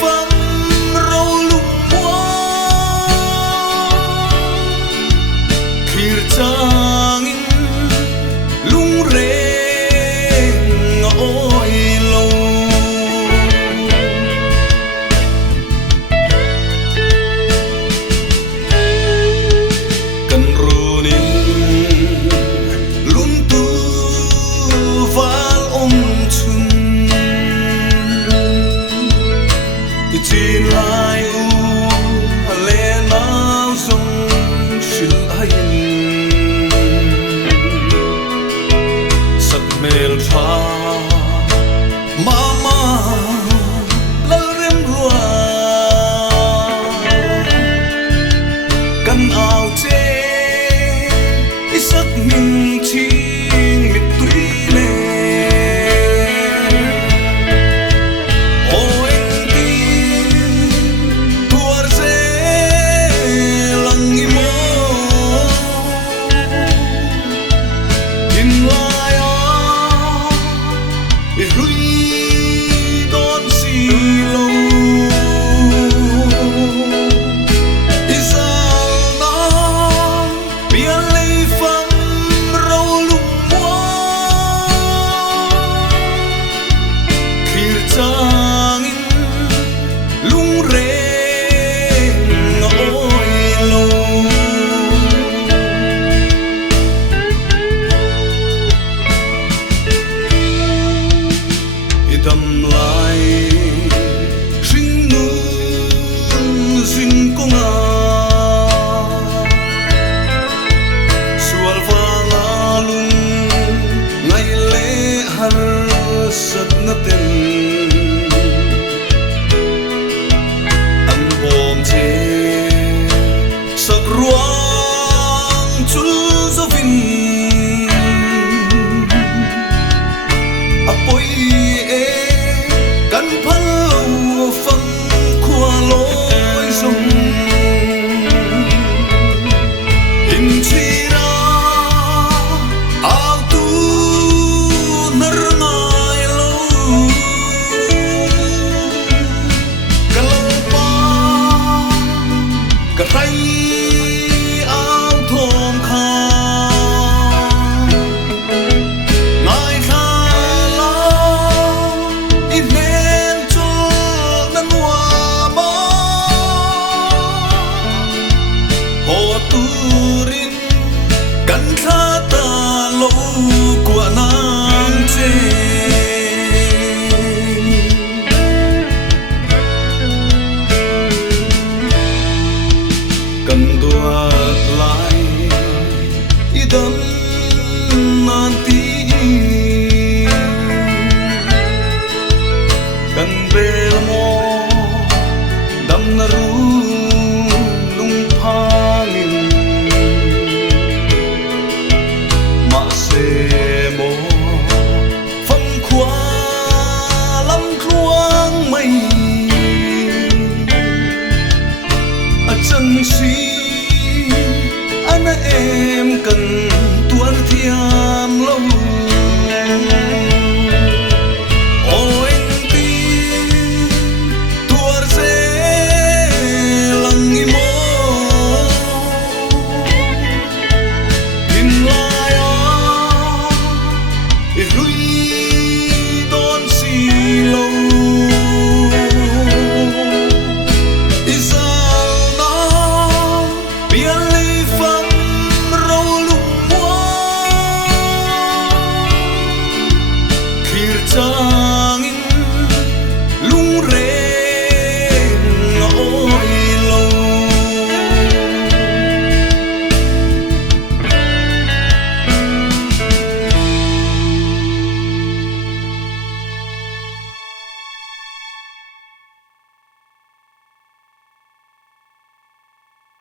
phẩm râu lục hoa khi trang lung rê ngồi lâu cần runin lun tu val om chun tin lai u le nao song shil hayin sak mel tha mama la rem rua kan ao te isak min ching mit tui le đầm lại sinh nun sinh công sual vang lung ngày lễ har sat na ten an bom che sak ruang chul zovin apoiกันพัลฟังขวาลอยสมอินชีราเอาตูนรนายโลกะลปากะไรเอาทอมคาturin kan khata lo kwa nang che kan duat lai idam nanti kan bel mo dam na ru mô phân khóa lắm khoang mây chân si anh em